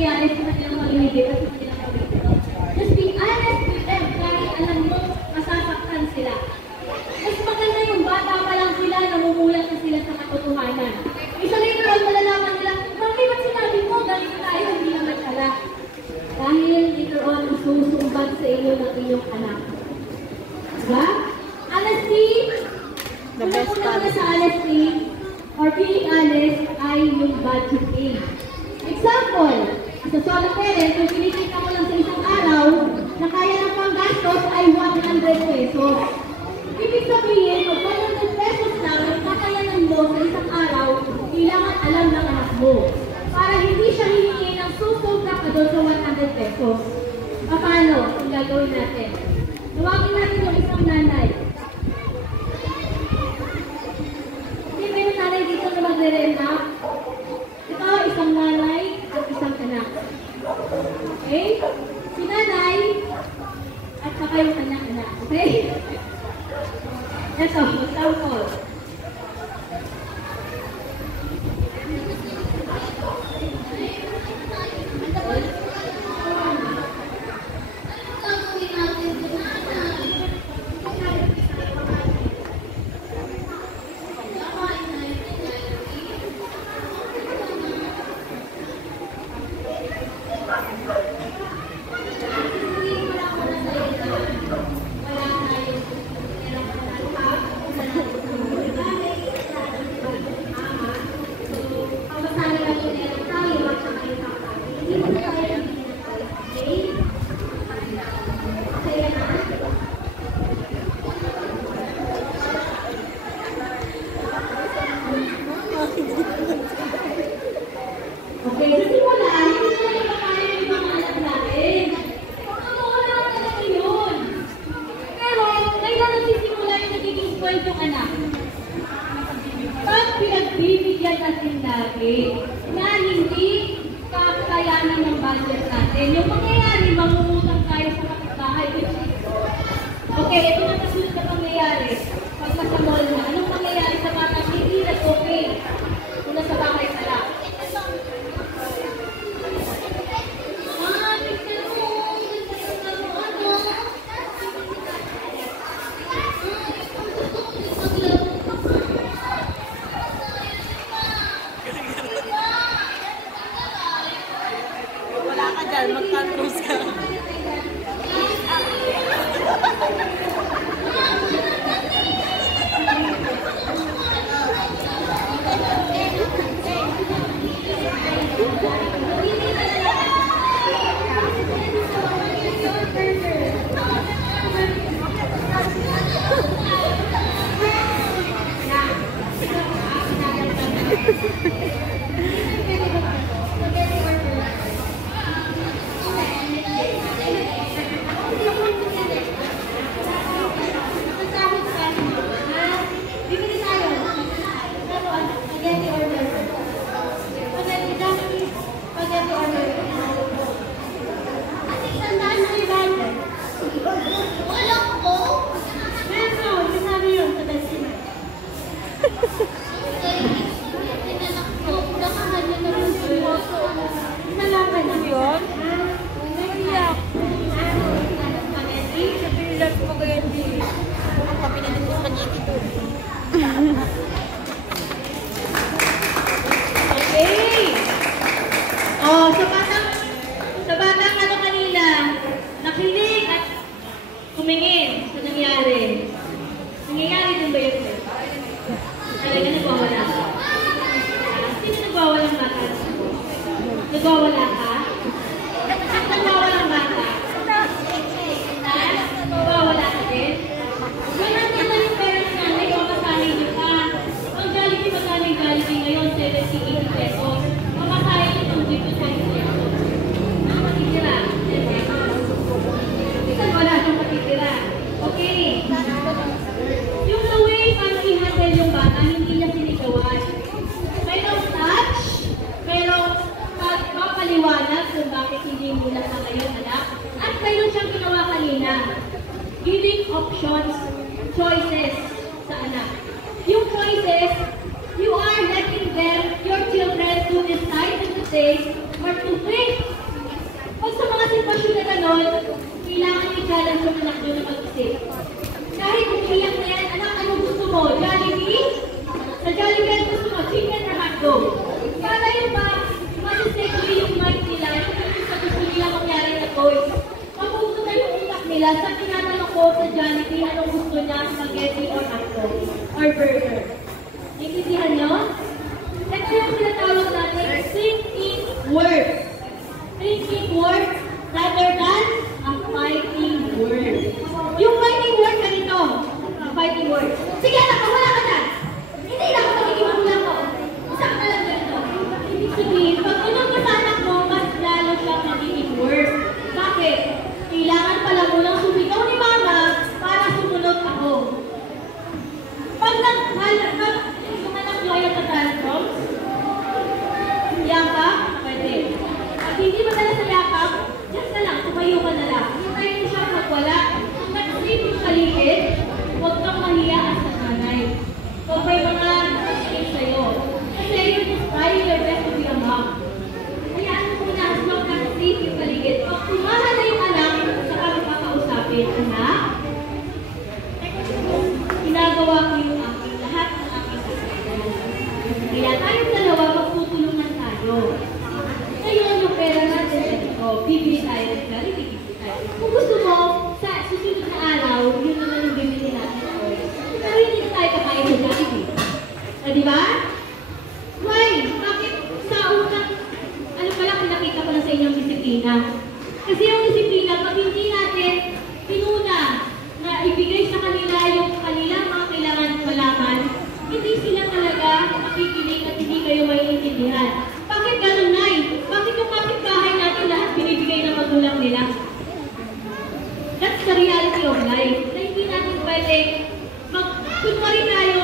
nangyayari sa kanilang pag-ibig at sa kanilang pag-ibig. Just be honest with them kahit alam mo masasaktan sila. Mas maganda yung bata pa lang sila, namumulat na sila sa katotohanan. Isa later on, malalaman nila, Mami, ba't sinabi mo? Galing tayo, hindi naman pala. Dahil later on, isusumbat sa iyo ng inyong anak. Diba? Honesty, una sa honesty, or being honest, ay yung budgeting. Example, as a solo parent, kung kinikita mo lang sa isang araw, na kaya ng panggastos ay 100 pesos. Ibig sabihin, kung 100 pesos lang, ang kakayanan mo sa isang araw, kailangan alam ng anak mo. Para hindi siya hihingi ng susobra ka doon sa 100 pesos. Paano? Kung gagawin natin. Tawagin natin yung isang nanay. Hindi ba yung nanay dito na magre-renta? Ito, isang nanay at isang anak. Okay? Si nanay at saka yung anak-anak. Okay? Ito, example. Okay, sa simula, hindi naman makakaya yung mga anak natin. Totoo lang talaga yun. Pero, kailan nagsisimula yung nagiging spoiled yung anak? Pag pinagbibigyan natin lagi na hindi kakayanin ng budget natin, yung mangyayari, mangungutang tayo sa kapitbahay. Okay, ito na kasunod na pangyayari. Pag nasa mall na, anong mangyayari sa bata? Hindi na okay. Kung nasa bahay ka lang. Mag-control ka. Okay. Oh, sa batang ano kanina, nakinig at tumingin sa nangyari. Nangyayari din ba yun? Talaga nagwawala ka? Sino nagwawalang bata? Nagwawala ka? At nagwawalang bata? Nagwawala ka din? Kung nandun na yung parents natin, mamasahin nyo pa. Ang Jollibee, magkano yung Jollibee ngayon? 70-80 pesos. Mamasahin nyo itong dito sa pesos. Ang matitira, 10 pesos. Isang wala siyang matitira. Okay. Yung the way paano i-handle yung bata, hindi niya sinigawan. Mayroong touch, mayroong pagpapaliwanag kung bakit hindi muna sa ngayon anak. At mayroon siyang ginawa kanina. Giving options, choices sa anak. Yung choices, you are letting them, your children, to decide and to say or to think ngayon, kailangan i-challenge yung anak nyo na mag-isip. Kahit umiiyak na yan, anak, ano gusto mo? Jollibee? Sa Jollibee, ano gusto mo? Chicken or hotdog? Para yung ba, masisegue yung mind nila, yung sa gusto nila mangyari na toys. Mapupunta yung utak nila sa tinatanong ko sa Jollibee, anong gusto niya, spaghetti or hotdog? Or burger? Naintindihan nyo? Ito yung sinatawag natin, thinking words. Thinking words rather than a fighting word. Yung fighting word ganito. Fighting word. Sige anak, wala ka dyan. Hindi na ako magiging magulang ko. Isang ka lang ganito. Ibig sabihin, pag tinong sa anak mo, mas lalo siya magiging worse. Bakit? Kailangan pala mo lang sumigaw ni mama para sumunod ako. Pag yung anak mo ay nagtatantrums, yakap, pwede. At hindi madala sa yakap, just na lang, tumayo ka na lang. Hintayin mo siya magwala. Kung nag-sleep yung paligid, huwag kang mahiya at sa nanay. Huwag may mga nag-sleep sa'yo. Kasi you're just trying your best to be a mom. Hayaan mo muna as long nag-sleep yung paligid. Pag tumahan na yung anak, saka magkakausapin, anak, ginagawa ko yung aking lahat ng aking kasalanan. Kaya tayong dalawa, magtutulungan tayo. Ngayon, yung pera natin, ito, bibili tayo ng Jollibee, bibili tayo. Kung gusto mo, sa susunod na araw, yun naman yung bibili natin. Pero hindi na tayo kakain ng Jollibee. Di ba? Why? Bakit sa unang, ano pala, pinakita ko na sa inyong disiplina? Kasi yung disiplina, pag hindi natin pinuna na ibigay sa kanila yung kanilang mga kailangan malaman, hindi sila talaga makikinig at hindi kayo maiintindihan. Bakit ganun, Nay? Bakit yung kapitbahay natin lahat binibigay ng magulang nila? That's the reality of life. Na hindi natin pwede kunwari tayo